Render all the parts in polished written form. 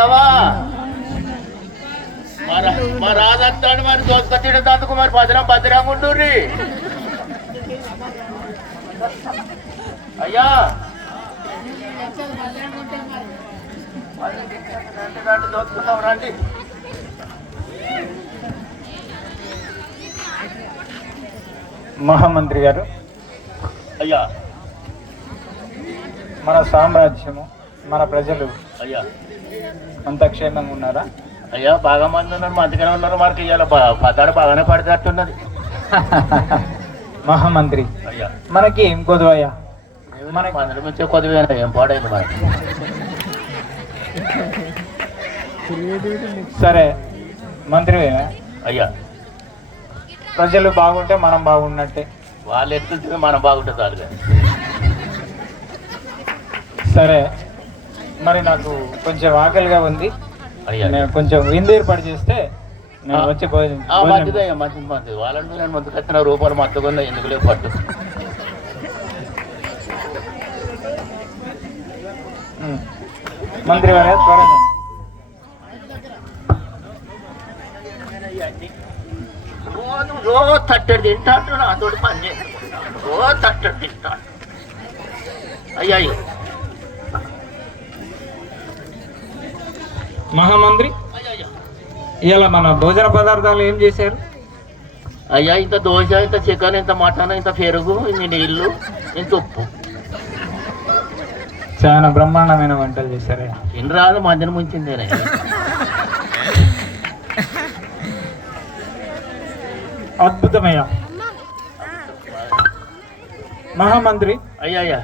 రామారావా మా రాజంతాడు మరి దోసుకొచ్చేటందుకు మరి భద్రంగా ఉండుర్రి అయ్యా. దోచుకుందాం రండి. మహామంత్రి గారు, అయ్యా మన సామ్రాజ్యము మన ప్రజలు అయ్యా అంత క్షేమంగా ఉన్నారా? అయ్యా బాగా మంది ఉన్నారు, మంచిగానే ఉన్నారు. మనకి ఇవాళ పదాడు బాగానే పడినట్టున్నది. మహామంత్రి అయ్యా మనకి ఏం కొద్దువయ్యా? మనకి మందుల నుంచే కొద్దిగా ఏం పాడైంది మనకి. సరే మంత్రి అయ్యా, ప్రజలు బాగుంటే మనం బాగున్నట్టే. వాళ్ళు ఎత్తుంటే మనం బాగుంటే చాలు కానీ. సరే మరి నాకు కొంచెం ఆకలిగా ఉంది, అయ్యా నేను కొంచెం విందు ఏర్పాటు చేస్తే నేను వచ్చి మంచిది అయ్యా, మంచిది. వాళ్ళంటే నేను ముందుకు వచ్చిన రూపాయలు మత్తుకున్నా ఎందుకు లేవు పట్టు. మంత్రి వారే త్వరగా రోజు తట్టడి తింటాడు, నాతో పని చేసుకుంటాడు. రోజు తట్టడి తింటాడు. అయ్యా మహామంత్రి ఇలా మన భోజన పదార్థాలు ఏం చేశారు? అయ్యా ఇంత దోశ, ఇంత చికెన్, ఇంత మటన్, ఇంత పెరుగు, ఇన్ని నీళ్లు, ఇంత ఉప్పు. చాలా బ్రహ్మాండమైన వంటలు చేశారు. ఇన్ని రాదు మందిని ముంచిందేనే. అద్భుతమయ్యా మహామంత్రి. అయ్యా అయ్యా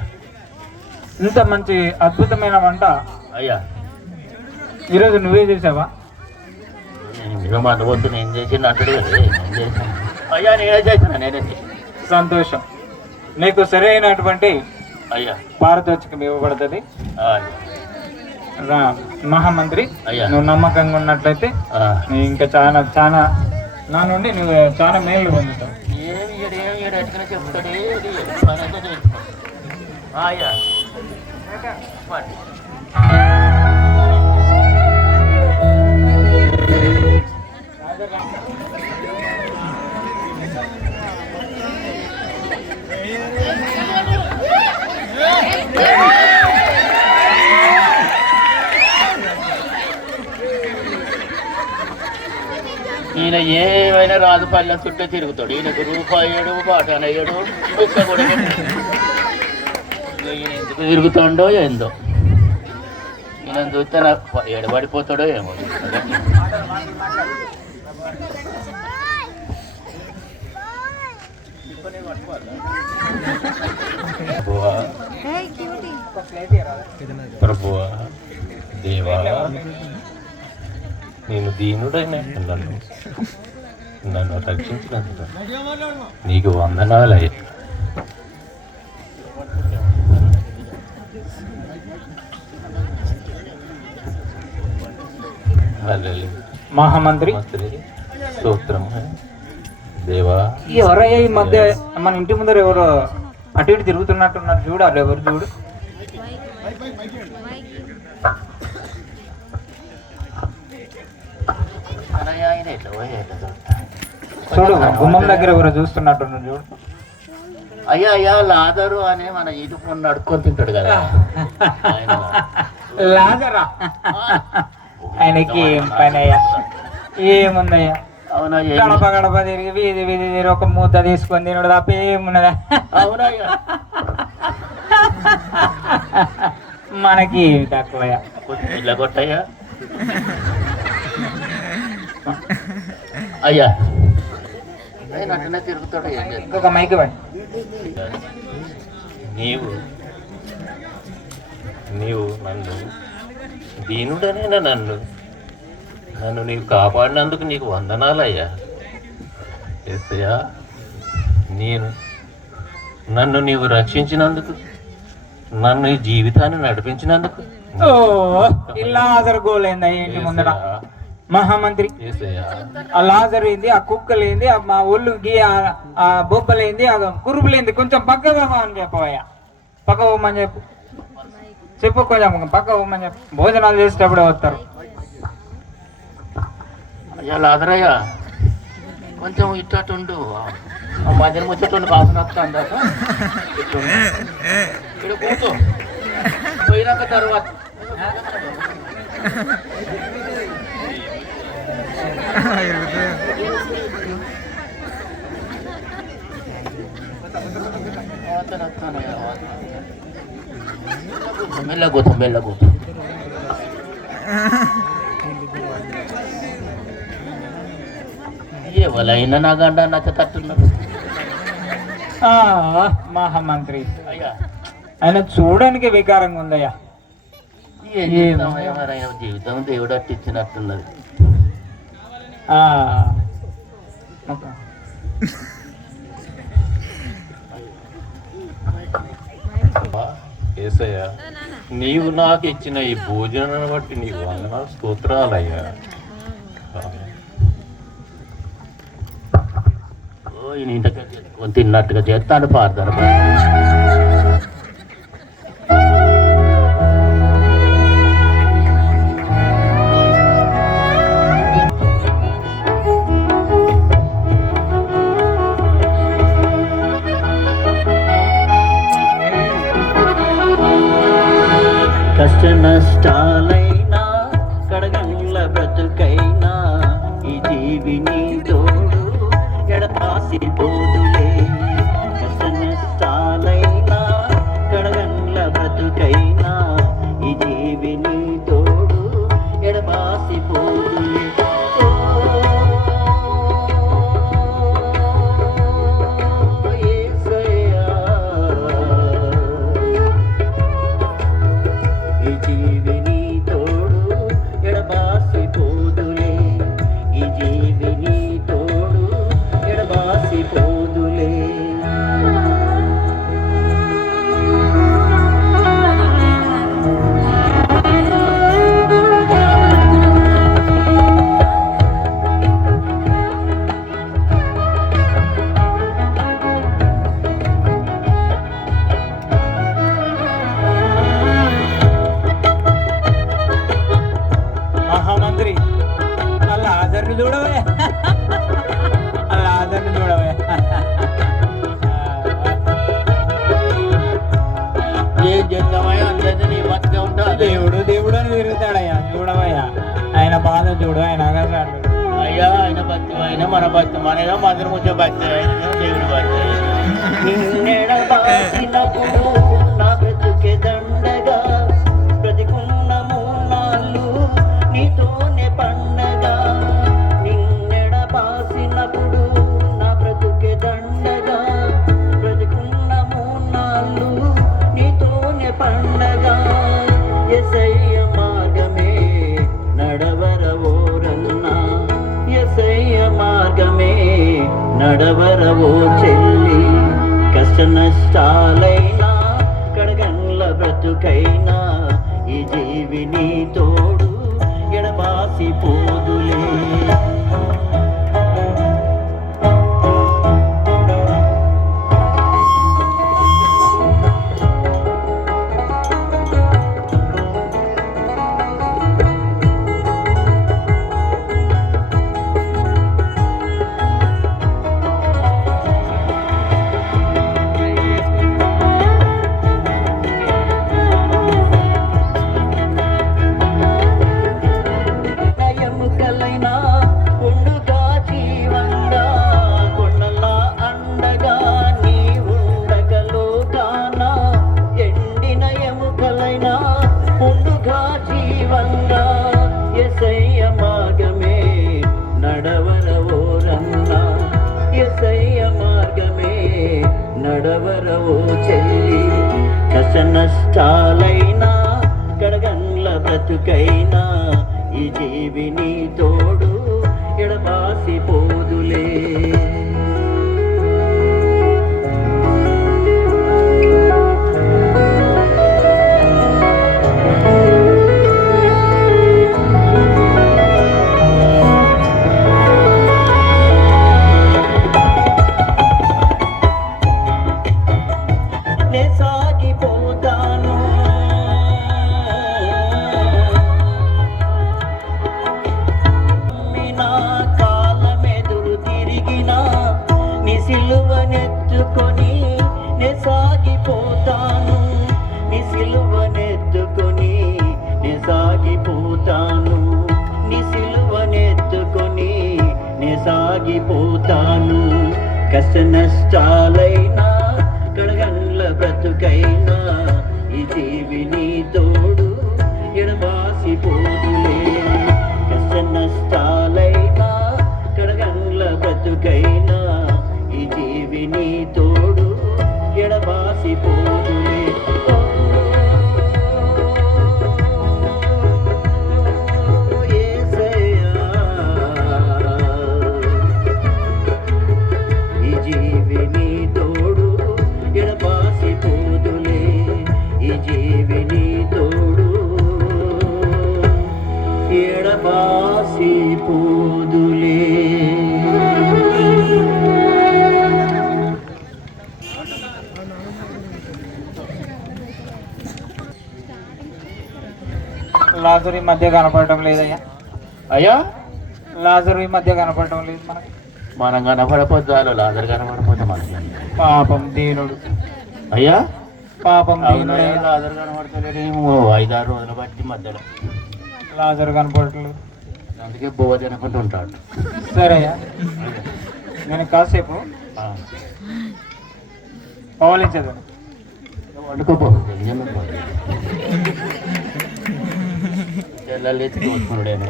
ఇంత మంచి అద్భుతమైన వంట అయ్యా ఈరోజు నువ్వే చేసావా? మన వద్దు నేను చేసిన అంటాడు కదా. నేను చేసాను అయ్యా, నేనే చేసిన, నేనే సంతోషం. నీకు సరైనటువంటి అయ్యా పారితోషికం ఇవ్వబడుతుంది. మహామంత్రి నువ్వు నమ్మకంగా ఉన్నట్లయితే ఇంకా చాలా చాలా నా నుండి నువ్వు చాలా మేలు పొందుతావు. చెప్తాడు అయ్యా. ఈయన ఏమైనా రాజు పల్లెం చుట్టే తిరుగుతాడు. ఈయనకు రూపాయడు, బాటనయ్యడు, బుక్క కూడా ఈయన ఎందుకు తిరుగుతాడో ఏందో. ఈయన చూస్తే నాకు ఎడబడిపోతాడో ఏమో. ప్రభువా, దేవా, నేను దీనుడైన నన్ను రక్షించినందుకు నీకు వందనాలయ్యా. మహామంత్రి స్తోత్రం దేవా. ఎవరయ్యా ఈ మధ్య మన ఇంటి ముందర ఎవరో అటు ఇటు తిరుగుతున్నట్టున్నారు? చూడాలి, ఎవరు చూడు. చూడు, గుమ్మం దగ్గర ఎవరో చూస్తున్నట్టున్నారు, చూడు. అయ్యా అయ్యా, లాదరు అనే మన ఈటు పొన్ను నడుకొని తింటాడు కదా లాజరా. ఆయనకి ఏం పని అయ్యా, ఏముందయ్యా? అవునా, గడప గడప తిరిగి వీధి వీధి తిరిగి ఒక మూత తీసుకొని తినడు తప్ప ఏమున్నదా? అవునయ్యా, మనకి తక్కువయ్యా. ఇలా కొట్టయ్యా. అయ్యా అట్లనే తిరుగుతాడు. ఇంకొక మైక్ ఇవ్వండి. నీవు నన్ను దీనుడనేనా నన్ను నీవు కాపాడినందుకు నీకు వందనాలయ్యా. యేసయ్యా, నన్ను నీవు రక్షించినందుకు, నన్ను ఈ జీవితాన్ని నడిపించినందుకు. లాజర్ గోలేందా ఇంటి ముందర? మహామంత్రి, ఆ లాజర్ ఏంది, ఆ కుక్కలేంది, మా ఒళ్ళుకి ఆ బొబ్బలేంది, ఆ కురుపులేంది, కొంచెం పక్క పోమని చెప్పవయ్యా. పక్క పోమని చెప్పు, కొంచెం పక్క పోమని చెప్పు. భోజనాలు చేసేటప్పుడే వస్తారు. ఇలా అదరయ్యా కొంచెం ఇట్టటుండు మధ్యన ముచ్చటుండు వాసన వస్తుంది ఇక్కడ కూర్చో పోయినాక తర్వాత మెల్లగూత మెల్లగూత ఎవరైనా నా గండ నచ్చతట్టున్నారు మహామంత్రి అయ్యా ఆయన చూడడానికి వికారంగా ఉందయ్యా జీవితం దేవుడు అట్టిచ్చినట్టున్నది ఏసయ్యా నీవు నాకు ఇచ్చిన ఈ భోజనాన్ని బట్టి నీకు వందనాలు స్తోత్రాలయ్యా. తిన్నట్టుగా చేస్తాడు పాడతాడు కష్ట నష్టాలైనా కడగండ్ల బ్రతుకైనా ఈ జీవిని తోడు ఎడపాసి పోదులే. కష్ట నష్టాలైనా కడగండ్ల బ్రతుకైనా ఈ జీవిని తోడు ఎడపాసి పోదులే. మహామంత్రి అలా ఆదరణ చూడవే అలా ఆదరణ చూడవే ఏం చేద్దామయ్యా అందరినీ నీ బతికే ఉంటా దేవుడు దేవుడు అని తిరుగుతాడయ్యా చూడవయ్యా ఆయన బాధ చూడు ఆయన అగసాడు అయ్యా ఆయన భక్తి అయినా మన భక్తి మనలో మధుర ముచ్చ భక్తి అయినా దేవుడు భక్తి నిన్నెడబాసినప్పుడు నా బ్రతుకే దండగా బ్రతికున్న మూనాళ్ళు నీతోనే పండగా. నిన్నెడబాసినప్పుడు నా బ్రతుకే దండగా బ్రతికున్న మూనాళ్ళు నీతోనే పండగా. యేసయ్య మార్గమే నడవరవోరన్నా యేసయ్య మార్గమే నడవరవో చెల్లి. కష్ట నష్టాలైనా కడగండ్ల బ్రతుకైనా ఈ జీవిని తోడు ఎడబాసి పోదులే. ఎముకలైనా ఉండుగా జీవంగా కొండలా అండగా నీ ఉండగలోకాన. ఎండిన ఎముకలైనా ఉండుగా జీవంగా యేసయ్య మార్గమే నడవరవోరన్నా యేసయ్య మార్గమే నడవరవో చెల్లి. కష్ట నష్టాలైనా కడగండ్ల బ్రతుకైనా ఈ జీవిని తోడు ఎడబాసి పోదులే. నే సాగిపోతాను సాగిపోతాను కష్ట నష్టాలైనా కడగండ్ల బ్రతుకైనా ఈ జీవిని తోడు ఎడబాసిపోదులే కష్ట నష్టాలైనా కడగండ్ల బ్రతుకైనా ఈ జీవిని తోడు ఎడబాసిపోదులే పోదులే లాజరు ఈ మధ్య కనపడటం లేదయ్యా. అయ్యా లాజరు ఈ మధ్య కనపడటం లేదు మనకి. మనం కనపడపోతారు లాజర్ కనపడపోతే మనకి పాపం దీనుడు. అయ్యా పాపం దీనుడు. లాజర్ కనపడతలేడు 5-6 రోజుల బట్టి మధ్యలో లాజరు కనపడట్లేదు. అందుకే బోవ తినకుండా ఉంటాడు. సరే నేను కాసేపు పవలించదు వండుకోపో తెల్లెత్తి చూసుకున్నాడేమో.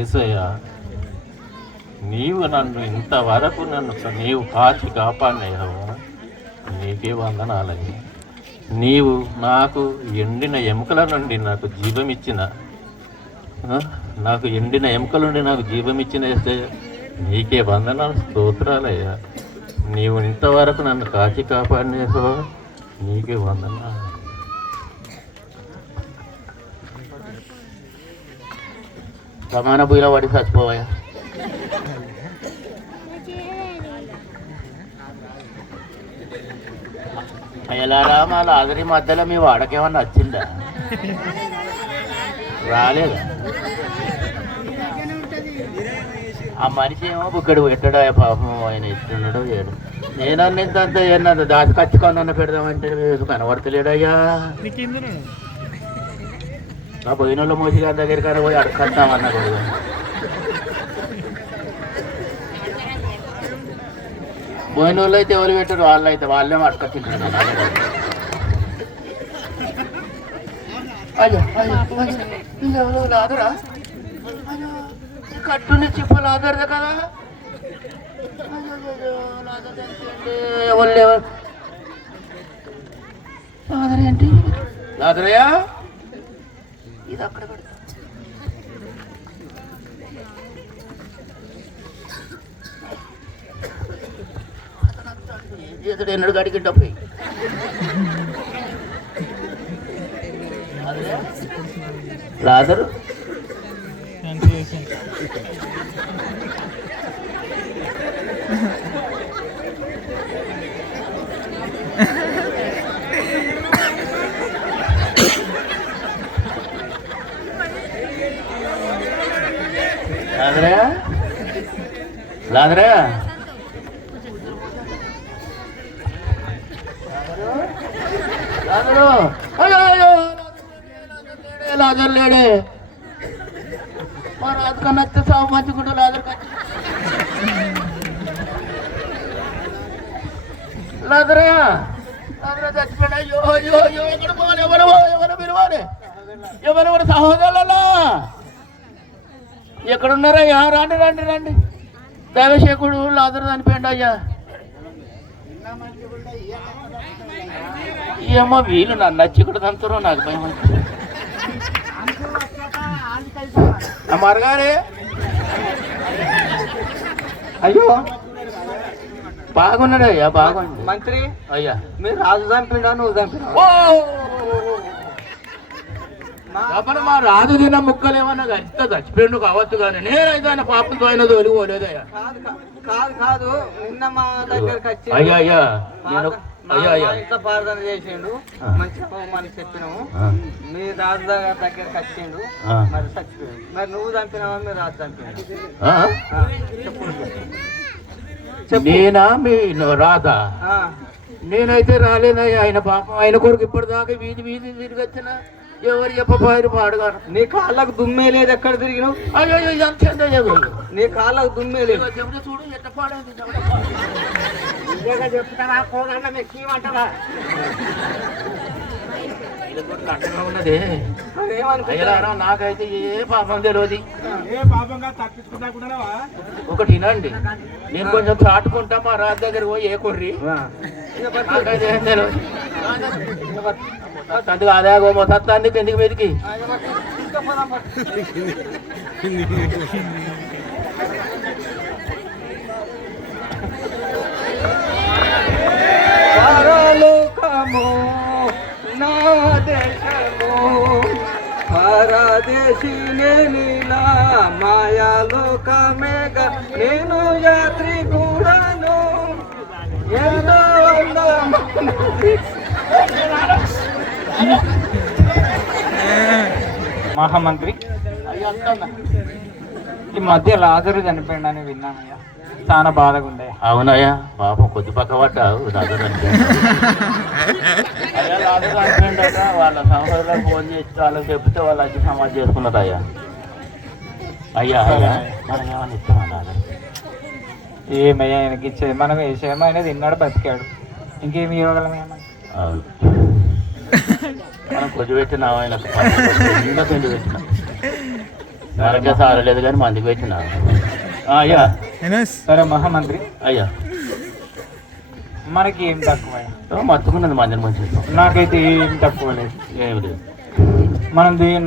ఏసయ్యా నీవు నన్ను ఇంతవరకు నీవు కాచి కాపాడినయ్యావా, నీకే వందనాలయ్యా. నీవు నాకు ఎండిన ఎముకల నుండి నాకు జీవమిచ్చిన ఏసయ్యా, నీకే వందనాలు, స్తోత్రాలయ్యా. నీవు ఇంతవరకు నన్ను కాచి కాపాడినేసో నీకే వందనాలు. సమాన భూమిలో పడి చచ్చిపోవా. అయ్యలారా మా లాజరి మధ్యలో మీ వాడకేమన్నా వచ్చిందా? రాలేదా? ఆ మనిషి ఏమో బుక్కడు పెట్టడా పాపం, ఆయన ఇస్తున్నాడో ఏడు. నేనన్నింతంత ఏమన్నా దాచి కచ్చుకొందన్న పెడదామంటే కనబడతలేడయ్యా. ఆ పోయిన వాళ్ళు మోసి గారి దగ్గరికి పోయి అడగద్దామన్నా కూడా పోయిన వాళ్ళు అయితే ఎవరు పెట్టారు, వాళ్ళు అయితే వాళ్ళేమో అడగచ్చింటారు. అయ్యో అయ్యో లాదరా, కట్టుని చిప్ప లాదరదే కదా. ఎవరు లాదరేంటి లాదరయ్యా, ఇది అక్కడ పెడతా. ఎన్నడు గడికి డబ్బు లాదరు లాదరా లాదరా లాదర్ లేడే మా రాజు కన్నా సాగు మంచుకుంటూ లాదర్ లాదరయ్యా లాదరా చచ్చిపోయినా. అయ్యో అయ్యో అయ్యో ఎక్కడ పోవాలి, ఎవరు పిలవాలి, ఎవరెవరు సహోదరులా ఎక్కడున్నారయ్యా? రండి రండి రండి. దైవశేఖుడు లాదరు చనిపోయిండు అయ్యా. ఏమో వీళ్ళు నన్ను నచ్చి కూడా తంతురు, నాకు భయం. మరగారే అయ్యో బాగున్నాడు అయ్యా, బాగుంది. మంత్రి అయ్యా మీరు రాజు చంపిండా నువ్వు చంపినా? మా రాజు తిన్న ముక్కలు ఏమన్నా గడిస్తే చచ్చిపోయిండు కావచ్చు, కానీ నేనైతే ఆయన పాపంతో ఆయన తోలిపోలేదయ్యా. కాదు కాదు, నిన్న మా దగ్గరకు వచ్చి అయ్యా అయ్యా నేను అయ్యా అయ్యా ఇంట్లో ప్రార్థన చేసిండు, మంచిగా పోమని చెప్పినాము. మీ రాజు దగ్గరకు వచ్చిండు, మరి చచ్చిపోయిండు. మరి నువ్వు చంపినావా మీ రాజు చంపినాడు? నేనా మీ రాధా? నేనైతే రాలేనయ్యా. ఆయన పాపం ఆయన కొడుకు ఇప్పటిదాకా వీధి వీధి తిరిగి వచ్చిన ఎవరు చెప్పపోయారు పాడుగాను. నీ కాళ్ళకు దుమ్మే లేదు, ఎక్కడ తిరిగినావు? అయ్యో ఎంత నీ కాళ్ళకు దుమ్మే లేదు. చెబుతే చూడు ఎట్ట పాడేది చెప్తారా కోగంట మెక్కిమంటారా? ఉన్నది అయ్యారా, నాకైతే ఏ పాపం తెలియదు. ఒకటి వినండి, నేను కొంచెం చాటుకుంటా మా రాజు దగ్గర పోయి ఏ కొర్రి నాకైతే ఏం తెలియదు. అందుకు అదే మొత్తానికి ఎందుకు మీదికి పరలోకము నా దేశము పరదేశీ నేనిలా మాయాలోకమేగా నేను యాత్రి కూడాను ఎంతో మహామంత్రి ఈ మధ్య లాజరు చనిపోయిందని విన్నానయ్యా, చాలా బాధగా ఉందయ్యా. అవునయ్యా పాపం కొద్ది పక్క పట్టావు వాళ్ళ సంస్థలకు ఫోన్ చేసి వాళ్ళకి చెప్తే వాళ్ళు వచ్చి సమాధి చేసుకున్నారు. అయ్యా మనం ఏమన్నా ఇస్తామన్నా? ఏమయ్యా ఆయనకి ఇచ్చేది మనం వేసేమో, ఆయన తిన్నాడు బతికాడు, ఇంకేమి ఇవ్వగలమేమో. అవును, మనం కొద్ది పెట్టినా ఆయనకు చిన్న పిండి పెట్టినా మనకే సారలేదు కానీ మందికి పెట్టినా. అయ్యా సరే మహామంత్రి, అయ్యా మనకి ఏం తక్కువ? మత్తుకున్నది మందిని మంచి. నాకైతే ఏం తక్కువ లేదు, ఏమి లేదు.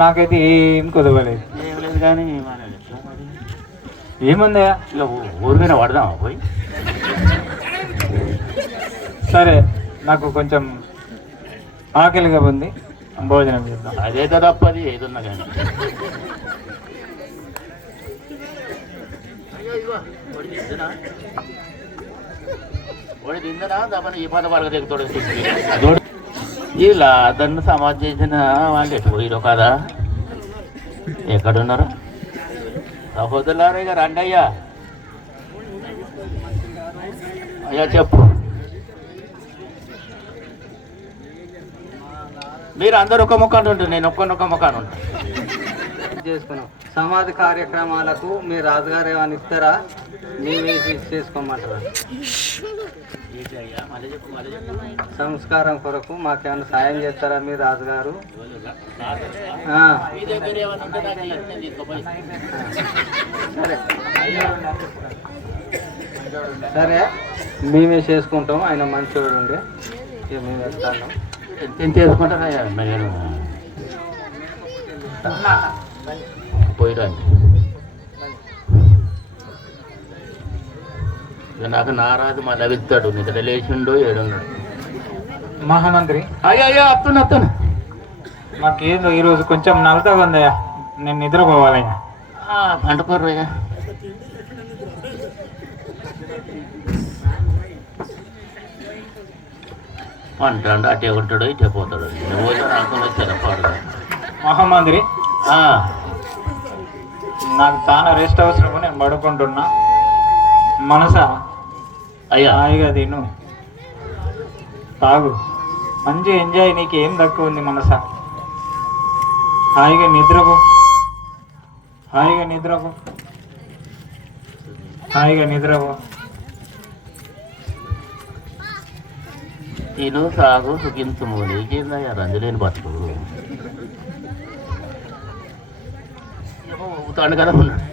నాకైతే ఏం కుదవలేదు. ఏమి లేదు కానీ ఏముందయ్యా? ఇక ఊరి మీద పడదామా పోయి? సరే, నాకు కొంచెం ఆకలిగా ఉంది, భోజనం చేద్దాం. అదే తప్పది ఏదున్నా కానీ. తిందనా తప్పని ఈ పద వరకు దిగుతాడు. ఇలా అతన్ని సమాధి చేసిన వాళ్ళు ఎటు పోయిరో కదా, ఎక్కడున్నారు సహోదరులారా? ఇక రండి అయ్యా. అయ్యా చెప్పు, మీరు అందరు ఒక ముఖాన్ని ఉంటారు, నేను ఒక్కొక్క ముఖాన్ని ఉంటాను. చేసుకున్నాం సమాధి కార్యక్రమాలకు మీ రాజుగారు ఏమైనా ఇస్తారా? మేమే చేసుకోమంటారా? సంస్కారం కొరకు మాకేమైనా సాయం చేస్తారా మీ రాజుగారు? సరే సరే, మేమే చేసుకుంటాం. ఆయన మంచివాడు ఉండే, ఇక మేము వెళ్తాను. ఎంత చేసుకుంటారా? పోయిరండి. నాకు నారాజు మళ్ళీ వెళ్తాడు, నిద్ర లేచిండో ఏడున్నాడు. మహామంత్రి, అయ్యా అత్తున్నా మాకేందో ఈరోజు కొంచెం నలతగా ఉందయ్యా, నేను నిద్రపోవాలయ్యా. పండుకోర్రయ్యా. అంటాడు అటే ఉంటాడు ఇటే పోతాడు. మహామంత్రి, నాకు చాలా రెస్ట్ అవసరం, నేను పడుకుంటున్నా. మనసా అయ్యా హాయిగా తిను, తాగు, మంచి ఎంజాయ్. నీకు ఏం తక్కువ ఉంది మనసా? హాయిగా నిద్రపో, హాయిగా నిద్రపో, హాయిగా నిద్రపో. తిను సాగు సుఖించుము, నీకేందయ్యా రంజలేని బతుకు. ఊతాడు కదా ఉన్నాడు.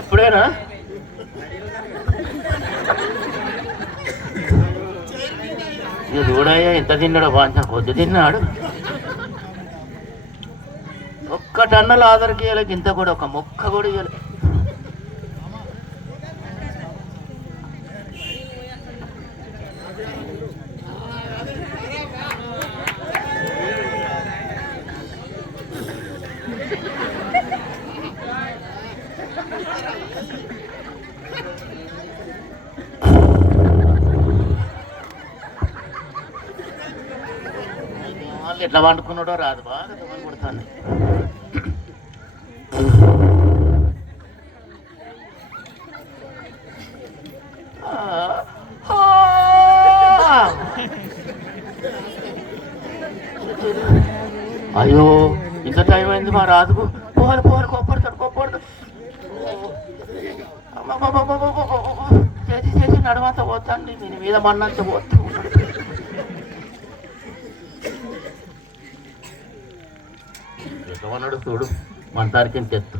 ఇప్పుడేనా? ఇక చూడయ్యా ఎంత తిన్నాడో, బాగా కొద్ది తిన్నాడు. ఒక్క టన్నుల ఆధారకి ఇవ్వలేక ఇంత కూడా ఒక మొక్క కూడా ఇవ్వలేదు. ఎట్లా వండుకున్నాడో రాదు, బాగా కొడతాను. అయ్యో ఇంత టైం అయింది మా రాజుకు. పోవాలి పోవాలి, కోప్పడతాడు కోప్పడతాడు. చేసి చేసి నడవంతా పోతాండి, నేను మీద మన్నంతా పోతూ ఎట్లన్నాడు చూడు, మంతారికి తెత్తు.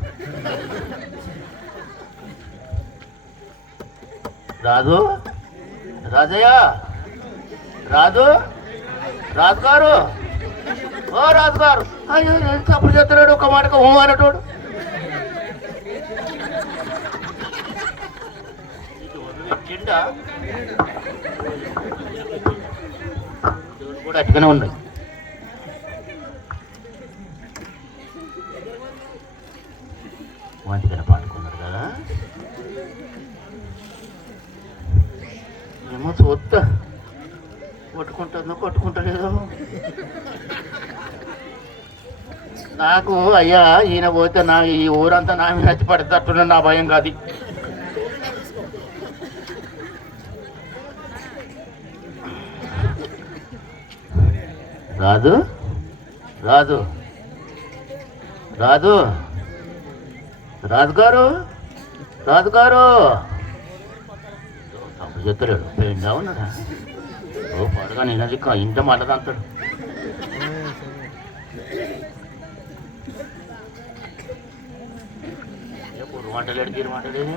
రాజు, రాజయ్య, రాజు, రాజుగారు, ఓ రాజుగారు. అయ్యో తప్పుడు చెప్తున్నాడు, ఒక మాటకు హూ అనేటోడు. చిండా కూడా అట్టుగానే ఉన్నాయి. మంచిగా పాడుకున్నారు కదా. ఏమో చూస్తా, కొట్టుకుంటుందో కొట్టుకుంటలేదో. నాకు అయ్యా ఈయన పోతే నా ఈ ఊరంతా నా మీద వచ్చి పడతట్టున్నా, నా భయం కాదు. రాజు, రాజు, రాజు, రాజుగారు, రాజుగారు. తప్పు చెప్తాడు, పెండా ఉన్నాడా? ఓ పడగా నేనది ఇంత మాటదంతాడు. వంటలేడు గీరు వంటలేని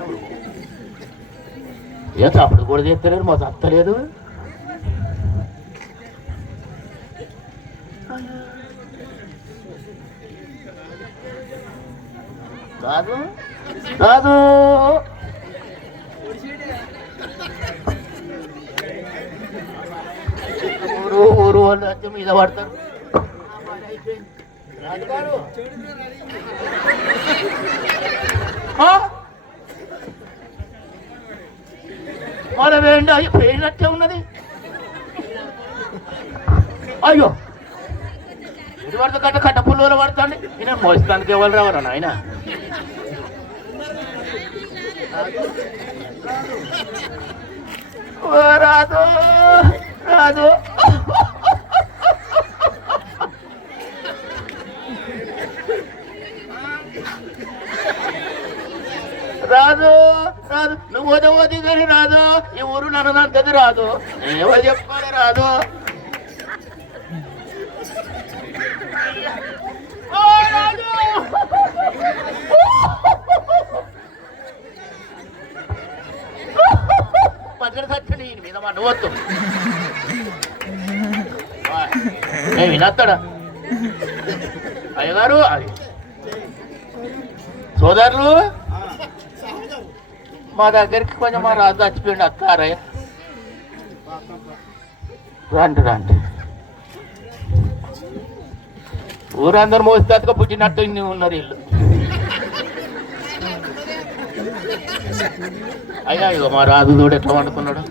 ఏ తప్పుడు కూడా చేస్తలేడు, మా తప్పలేదు. రాదు, రాదు, ఊరు ఊరు వాళ్ళు వచ్చి మీద పడతారు. మన వేండి అయ్యి పోయినట్టే ఉన్నది. అయ్యో ఇది పడితే కట్ట కట్ట పుల్లూరు పడుతుంది. నేను మోస్తానికి ఎవరు రావరా నాయన? రాదు, రాదు, రాదు, రాదు. నువ్వు వదవది కానీ రాదు. ఈ ఊరు నన్ను అంతది రాదు. ఏమో చెప్పుకోవాలి రాదు. పచ్చడి సచ్చని మీద మా నువ్వొద్దు వినస్తాడా అయ్యగారు? అది సోదరులు మా దగ్గరికి కొంచెం మా రాజు చచ్చిపోయింది అత్తారయ్య. రండి రండి. ఊరందరూ మోస్తాక పుట్టినట్టు ఇన్ని ఉన్నారు వీళ్ళు. అయ్యా ఇగో మా రాజు తోడు ఎట్లా వండుకున్నాడు.